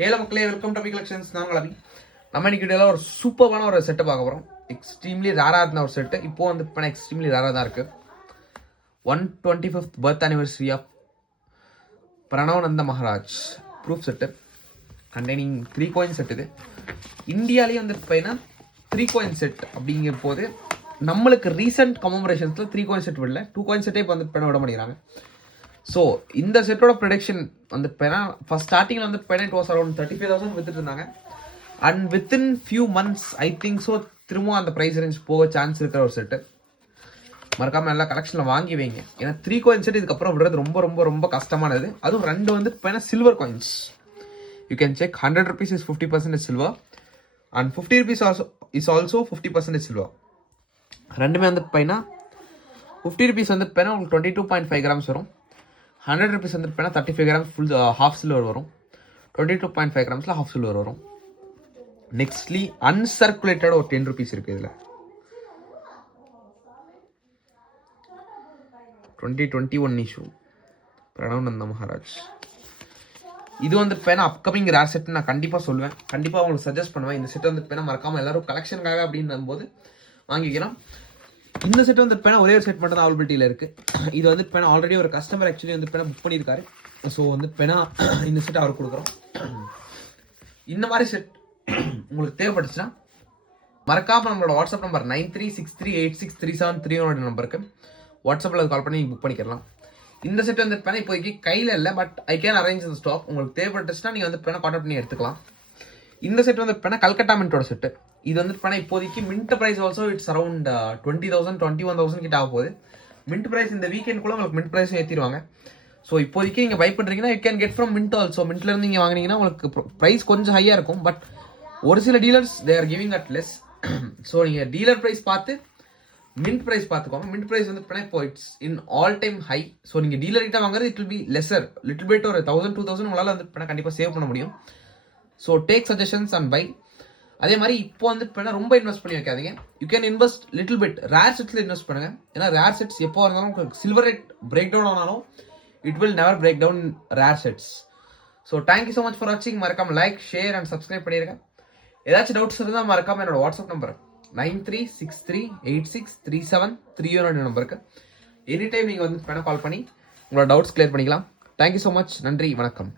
Halo மக்களே, welcome to collections. நான் அபி. நம்ம இன்னைக்கு வீடியோவில் ஒரு சூப்பரான ஒரு செட்டை பார்க்க போகிறோம். எக்ஸ்ட்ரீம்லி ரேராக இருந்த ஒரு செட்டு இப்போ வந்து இப்போ எக்ஸ்ட்ரீம்லி ரேராக தான் இருக்குது. 125th birth anniversary of Pranavananda Maharaj proof set containing 3 coin set. இது இந்தியாலேயே வந்து இப்போ 3 coin செட் அப்படிங்கிற போது நம்மளுக்கு ரீசெண்ட் கமெமரேஷன்ஸில் 3 coin செட் விடல, 2 coin செட்டே இப்போ வந்து இப்போ விட பண்ணிக்கிறாங்க. ஸோ இந்த செட்டோட ப்ரொடக்ஷன் வந்து ஃபர்ஸ்ட் ஸ்டார்டிங்கில் வந்து இட் வாஸ் அரௌண்ட் 35,000 வித்துட்டு இருந்தாங்க. And within few months I think so திரும்பவும் அந்த ப்ரைஸ் ரேஞ்ச் போக சான்ஸ் இருக்கிற ஒரு செட்டு. மறக்காமல் நல்லா கலெக்ஷனில் வாங்கி வைங்க. ஏன்னா 3 coin செட் இதுக்கப்புறம் விடுறது ரொம்ப ரொம்ப ரொம்ப கஷ்டமானது. அதுவும் ரெண்டு வந்து இப்போ silver coins. You can check 100 rupees is 50% silver and 50 rupees is also 50% silver. ரெண்டுமே வந்து இப்போ 50 rupees வந்து இப்போ உங்களுக்கு 22.5 grams வரும். 100 rupees வந்து இப்போ 35 grams ஃபுல் ஹாஃப் சில்வர் வரும். 22.5 gramஸில் ஹாஃப் சில்வர் வரும். நெக்ஸ்ட்லி அன்சர்க்குலேட்டட் ஒரு 10 rupees இருக்குது. இதில் 2021 இஷ்யூ பிரணவநந்த மகாராஜ். இது வந்து இப்போ அப்கமிங் ரேர் செட் நான் கண்டிப்பாக சொல்லுவேன், கண்டிப்பாக உங்களுக்கு சஜஸ்ட் பண்ணுவேன். இந்த செட் வந்து இப்போ மறக்காமல் எல்லாரும் கலெக்ஷனுக்காக அப்படின்னு போது வாங்கிக்கலாம். இந்த செட் வந்து இப்போ ஒரே ஒரு செட் மட்டும் தான் அவைலபிலிட்டியில் இருக்குது. இது வந்து இப்போ ஆல்ரெடி ஒரு கஸ்டமர் ஆக்சுவலி வந்து இப்போ புக் பண்ணியிருக்காரு. ஸோ வந்து இப்போ இந்த செட் அவருக்கு கொடுக்குறோம். இந்த மாதிரி செட் உங்களுக்கு தேவைப்பட்டுச்சுன்னா மறக்காமல் நம்மளோட வாட்ஸ்அப் நம்பர் 9363863731 நம்பருக்கு வாட்ஸ்அப்பில் கால் பண்ணி நீங்கள் புக் பண்ணிக்கலாம். இந்த செட் வந்து இப்போ இப்போதைக்கு கையில் இல்லை, பட் ஐ கேன் அரேஞ்ச் இந்த ஸ்டாக். உங்களுக்கு தேவைப்பட்டுச்சுன்னா நீங்கள் வந்து இப்போ கான்டாக்ட் பண்ணி எடுத்துக்கலாம். இந்த செட் வந்து இப்போ கல்கட்டா மின்ட்டோட செட்டு. இது வந்து இப்போ இப்போதைக்கு mint price also it's around 20,000 21,000 கிட்ட ஆக போகுது. மின்ட் ப்ரைஸ் இந்த வீக்கெண்டுக்குள்ள உங்களுக்கு மின்ட் ப்ரைஸ் ஏற்றிடுவாங்க. ஸோ இப்போதைக்கு நீங்கள் பை பண்ணுறீங்கன்னா you can get from mint also. மின்ட்லேருந்து நீங்கள் வாங்கினீங்கன்னா உங்களுக்கு ப்ரைஸ் கொஞ்சம் ஹையாக இருக்கும். பட் ஒரு சில dealers they are giving at less. So நீங்கள் டீலர் ப்ரைஸ் பார்த்து மின்ட் ப்ரைஸ் பார்த்துக்கோங்க. மின்ட் ப்ரைஸ் வந்து இப்போ it's in all time high. So நீங்கள் டீலர் கிட்ட வாங்குறது it will be lesser little bit. ஒரு 1,000 2,000 உங்களால் வந்து கண்டிப்பாக சேவ் பண்ண முடியும். So take suggestions and buy. அதே மாதிரி இப்போ வந்து ரொம்ப இன்வெஸ்ட் பண்ணி வைக்காதீங்க. You can invest little bit rare செட்ஸில் இன்வெஸ்ட் பண்ணுங்க. ஏன்னா ரேர் செட்ஸ் எப்போ இருந்தாலும் உங்களுக்கு சில்வர் ரேட் பிரேக் டவுன் ஆனாலும் it will never break down rare sets. So thank you so much for வாட்சிங். மறக்காம லைக் ஷேர் அண்ட் சப்ஸ்கிரைப் பண்ணிடுங்க. ஏதாச்சும் டவுட்ஸ் இருந்தால் மறக்காம என்னோட வாட்ஸ்அப் நம்பர் 9363863731 நம்பருக்கு எனி டைம் நீங்கள் வந்து கால் பண்ணி உங்களோட டவுட்ஸ் கிளியர் பண்ணிக்கலாம். Thank you so much. நன்றி, வணக்கம்.